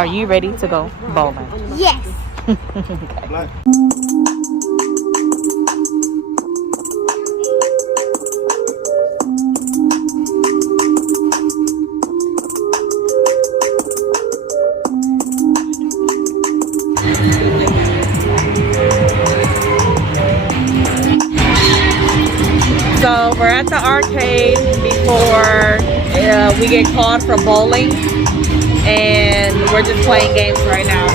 Are you ready to go bowling? Yes. Okay. So we're at the arcade before we get called for bowling, and we're just playing games right now.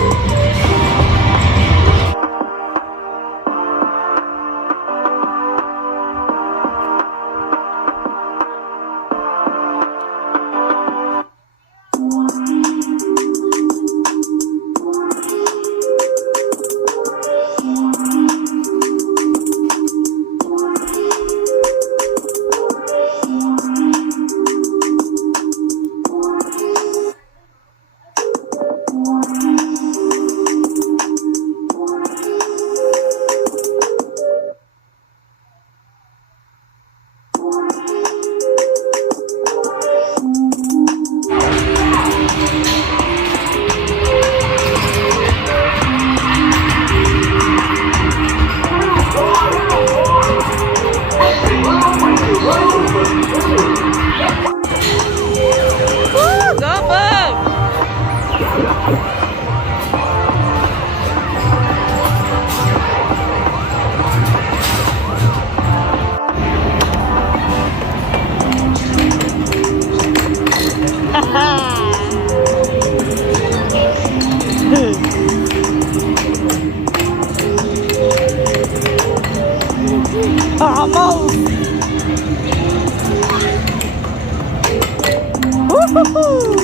Woo, go Boog! Almost. Woo-hoo-hoo.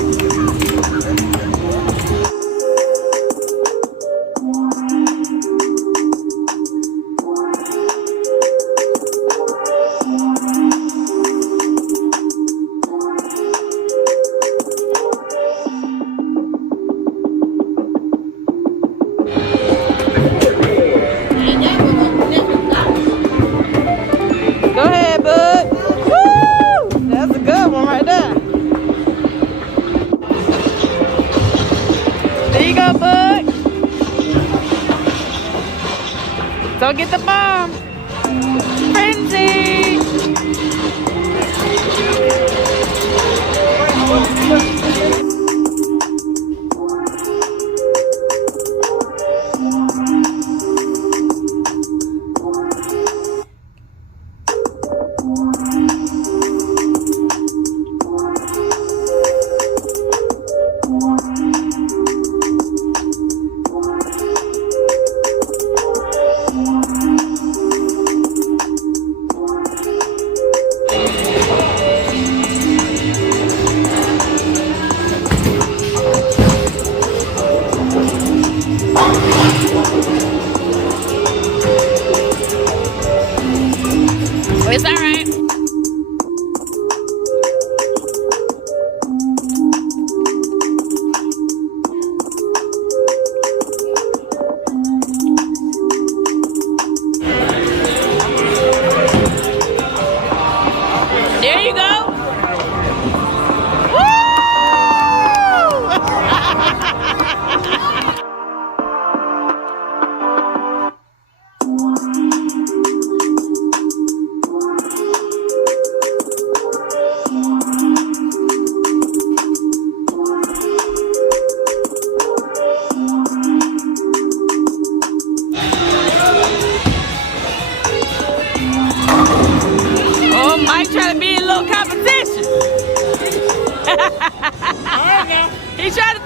Go ahead, Boog. Woo! That's a good one right there. There you go, Boog. Don't get the bomb. Frenzy. It's all right. There you go. Woo! Oh, Mike trying to be a little competition. He's trying to